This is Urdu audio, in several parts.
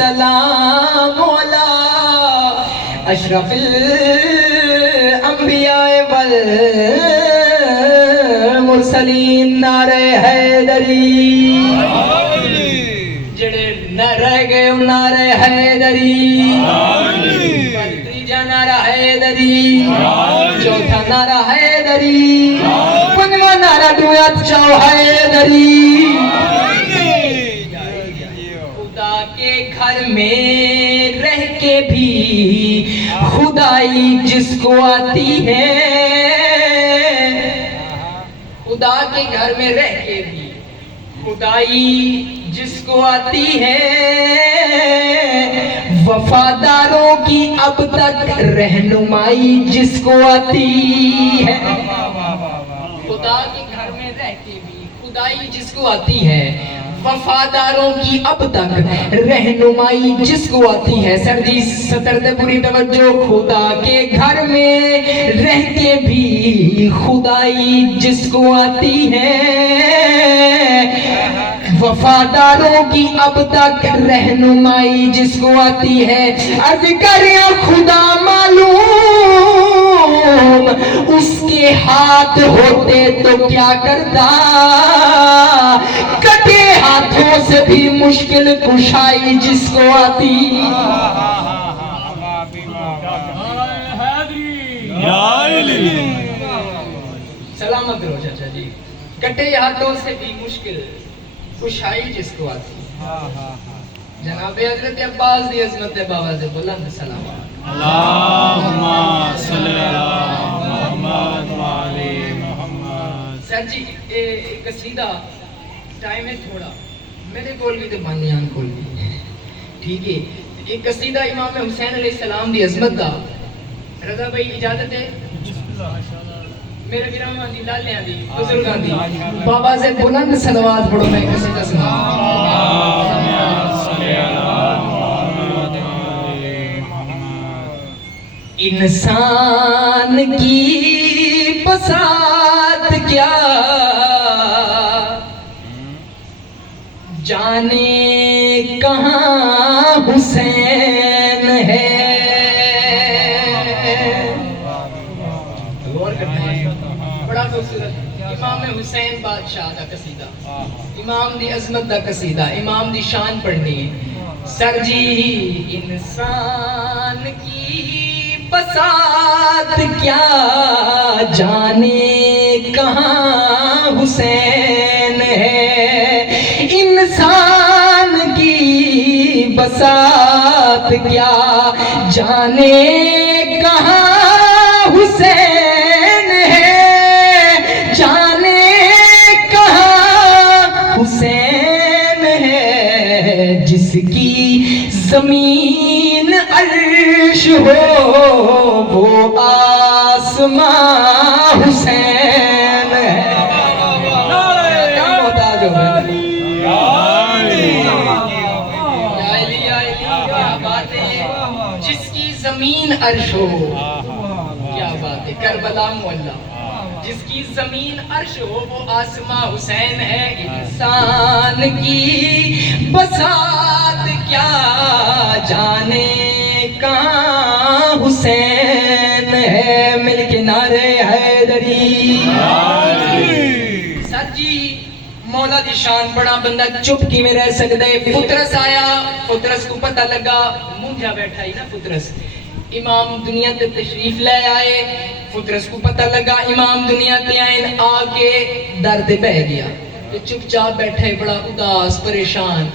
والسلام علی اشرف الانبیاء والمرسلین نعرہ حیدری جڑے نہ رہ گئے نعرہ حیدری تیجا نعرہ حیدری چوتھا نعرہ حیدری پنجواں نعرہ ڈویت چاو حیدری خدا کے گھر میں رہ کے بھی خدائی جس کو آتی ہے خدا کے گھر میں رہ کے بھی خدائی جس کو آتی ہے وفاداروں کی اب تک رہنمائی جس کو آتی ہے خدا کے گھر میں رہ کے بھی خدائی جس کو آتی ہے وفاداروں کی اب تک رہنمائی جس کو آتی ہے سر جی سطر تے پوری توجہ خدا کے گھر میں رہ کے بھی خدائی جس کو آتی ہے وفاداروں کی اب تک رہنمائی جس کو آتی ہے عرض کریا خدا معلوم اس کے ہاتھ ہوتے تو کیا کرتا کٹے ہاتھوں سے بھی مشکل کشائی جس کو آتی سلامت رہو چاچا جی کٹے ہاتھوں سے بھی مشکل کشائی جس کو آتی جناب حضرت عباس دی عظمت بابا سے بلند سلام اللہم صلی اللہ محمد وعلی محمد سر جی قصیدہ ٹائم ہے تھوڑا میرے کول بھی تے بانیان کول بھی ٹھیک ہے ایک قصیدہ امام حسین علیہ السلام دی عظمت دا رضا بھائی اجازت ہے میرے گرامان دی لالیاں دی بزرگان دی بابا سے بلند صلوات پڑھو میں قصیدہ سنا انسان کی بساط کیا جانے کہاں حسین ہے بڑا خوبصورت امام حسین بادشاہ دا قصیدہ امام دی عظمت دا قصیدہ امام دی شان پڑھنی سر جی انسان کی بساط کیا جانے کہاں حسین ہے انسان کی بساط کیا جانے کہاں حسین ہے جانے کہاں حسین ہے جس کی زمین عرش ہو وہ آسمان حسین ہے جس کی زمین عرش ہو کیا بات ہے کربلا مولا جس کی زمین عرش ہو وہ آسمان حسین ہے انسان کی بساط کیا جانے کہاں حسین ہے مل کے نعرے حیدری سر جی مولا دی شان بڑا بندہ چپ کی میں رہ سکتا ہے پترس آیا پترس کو پتہ لگا مونجا بیٹھا ہی نا پترس امام دنیا تے تشریف لے آئے پترس کو پتہ لگا امام دنیا تے آئے آگے درد بہ گیا چپ چاپ بیٹھے بڑا اداس پریشان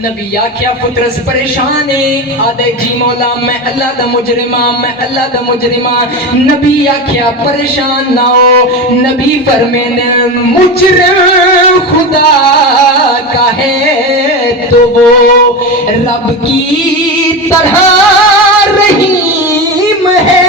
نبی آکھیا پترس پریشان ہے آدھے جی مولا میں اللہ دا مجرمان میں اللہ دا مجرمان نبی آکھیا پریشان نہ ہو نبی فرمینے مجرم خدا کا ہے تو وہ رب کی طرح رحیم ہے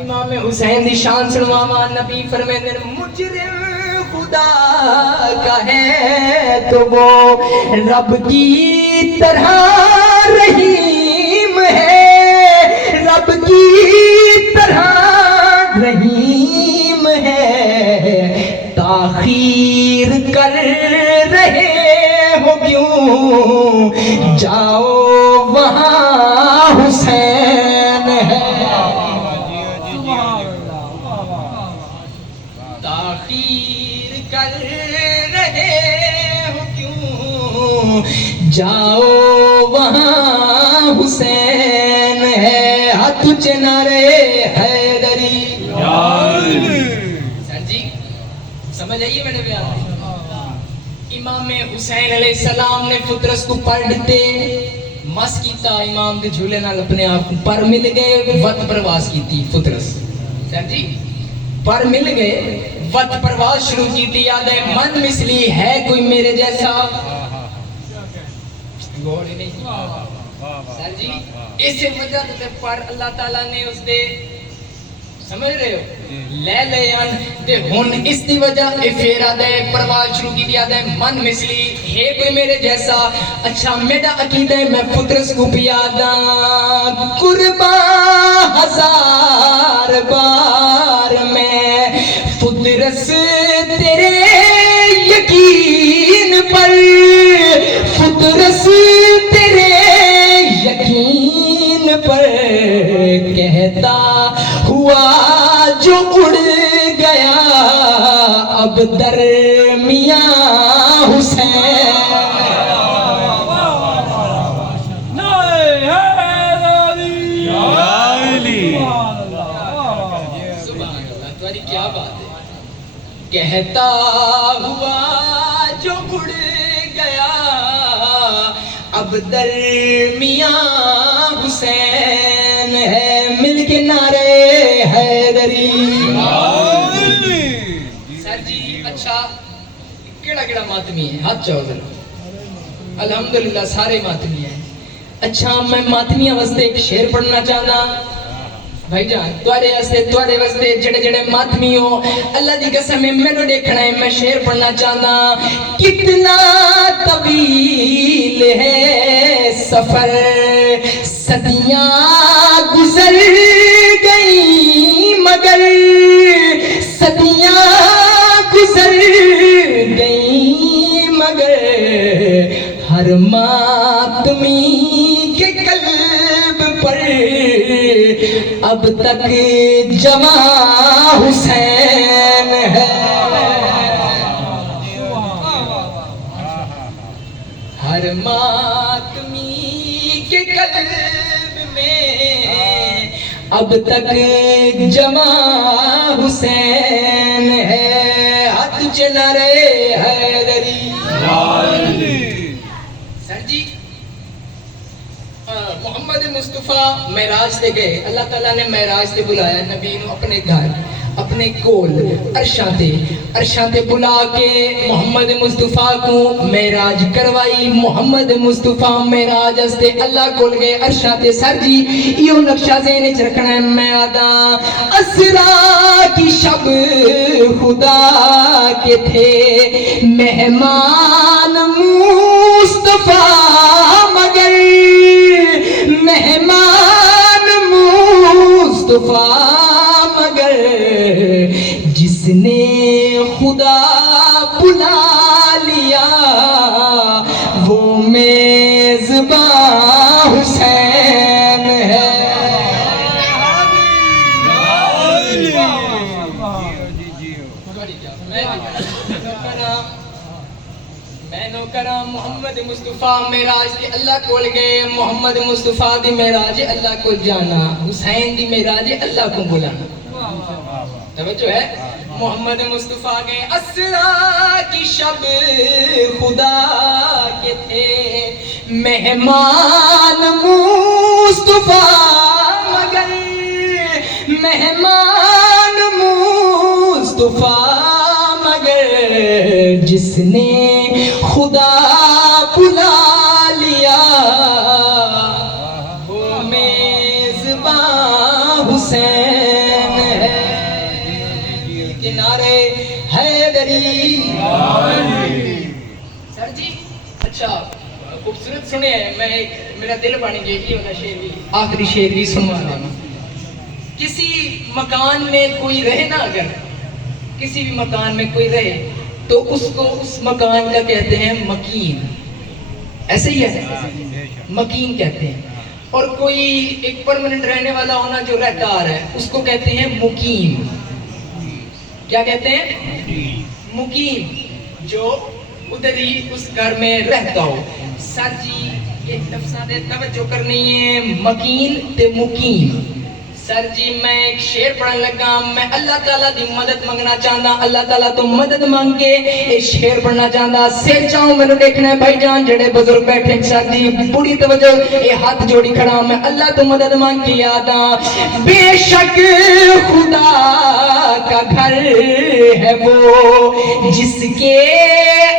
امام حسین دی شان سنواما نبی فرمینے مجرم خدا کا ہے تو وہ رب کی طرح رحیم ہے رب کی طرح رحیم ہے تاخیر کر رہے ہو کیوں، جاؤ وہاں حسین ہے۔ تاخیر کر رہے ہو کیوں، جاؤ وہاں حسین ہے۔ ہاتھ چنارے حیدری، سر جی سمجھ آئیے میں نے بیان۔ امام حسین علیہ السلام نے فطرس کو پڑھتے مس کیتا، امام دے جھولے نال اپنے آپ کو پر مل گئے، وط پرواز کیتی فطرس، سر جی پر مل گئے، وط پرواز شروع کیتی۔ یاد ہے من مثلی ہے کوئی میرے جیسا، گوڑی نہیں سر جی، اس وجہ تے پر اللہ تعالیٰ نے اس دے سمجھ رہے ہو لے لے آن تے ہن اس دی وجہ پھر آدھے پرواز شروع کی دیا دے من مثلی ہے کوئی میرے جیسا۔ اچھا میرا عقیدہ ہے میں فطرس کو پیادا قربان ہزار بار میں فطرس تیرے یقین پر، فطرس تیرے یقین پر کہتا ہوا جو اڑ گیا اب درمیاں حسین۔ سبحان اللہ، تمہاری کیا بات ہے۔ کہتا ہوا جو اڑ گیا اب درمیاں حسین ہے، مل کے نعرے حیدری۔ سر جی اچھا کیڑا کیڑا ماتمی ہے، ہاتھ چاہو ذرا۔ الحمدللہ سارے ماتمی ہیں۔ اچھا میں ماتمیاں واسطے ایک شعر پڑھنا چاہنا بھائی جان، توارے واسطے جڑے جڑے ماتمی ہو، اللہ دی قسم ہے میں نے دیکھنا ہے، میں شعر پڑھنا چاہنا۔ کتنا طویل ہے سفر، صدیاں گزر گئی مگر، صدیاں گزر گئی مگر، ہر ماتمی کے قلب پر اب تک جواں حسین ہے۔ ہر ماتمی کے قلب میں اب تک جواں حسین ہے۔ ہاتھ چنارے حیدری۔ سر جی محمد مصطفیٰ معراج سے گئے، اللہ تعالیٰ نے معراج سے بلایا نبی نو اپنے گھر اپنے کول عرشاں تے بلا کے محمد مصطفیٰ کو معراج کروائی۔ محمد مصطفیٰ معراج استے اللہ کول گئے عرشاں تے۔ سر جی یہ نقشہ ذہن وچ رکھنا ہے، میں آدا اسرا کی شب خدا کے تھے مہمان مصطفیٰ مگر، مہمان مصطفیٰ مگر، جس نے خدا بلا لیا وہ میزباں حسین ہے۔ میں نو کرا محمد مصطفیٰ معراج دی اللہ کول گئے، محمد مصطفیٰ دی معراج اللہ کو جانا، حسین دی معراج اللہ کو بلانا۔ توجہ ہے، محمد مصطفیٰ گئے اسرا کی شب خدا کے تھے مہمان مصطفیٰ مگر، مہمان مصطفیٰ مگر، جس نے خدا بلا لیا وہ میزباں حسین ہے۔ کنارے حیدری۔ سر جی اچھا خوبصورت سنے ہیں، میں میرا دل بن گیا یہ والا شعر بھی، آخری شعر بھی سنوا دینا۔ کسی مکان میں کوئی رہے نا اگر، کسی بھی مکان میں کوئی رہے تو اس کو اس مکان کا کہتے ہیں مکین، ایسے ہی ہے، مکین کہتے ہیں. اور کوئی ایک پرماننٹ رہنے والا ہونا جو رہتا آ رہا ہے اس کو کہتے ہیں مقیم. کیا کہتے ہیں؟ مقیم، جو ادھر ہی اس گھر میں رہتا ہو. سر جی یہ لفظاں دے توجہ کرنی ہے، مکین تے مقیم. سر جی میں ایک شعر پڑھن لگا، میں اللہ تعالیٰ دی مدد منگنا چاہتا، اللہ تعالیٰ تو مدد مانگ کے ایک شعر پڑھنا چاہتا. سر چاہوں میں نے دیکھنا ہے بھائی جان جڑے بزرگ بیٹھے ہیں. سر جی بڑی توجہ، اے ہاتھ جوڑی کھڑا میں اللہ تو مدد مانگ کے یادا. بے شک خدا کا گھر ہے وہ جس کے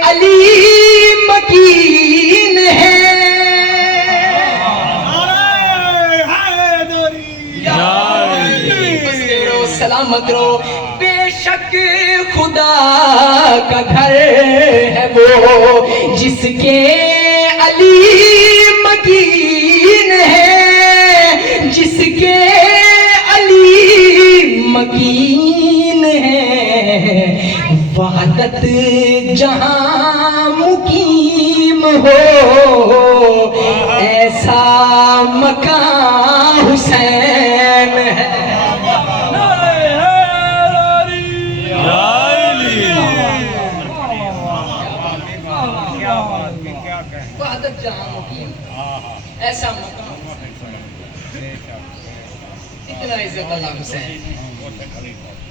علی مکین ہے. سلامت رو. بے شک خدا کا گھر ہے وہ جس کے علی مکین ہے، جس کے علی مکین ہے. وحدت جہاں مقیم ہو ایسا مکان حسین ہے. وحدت جہاں مقیم ایسا مقام. اتنا عزت اللہ حسین.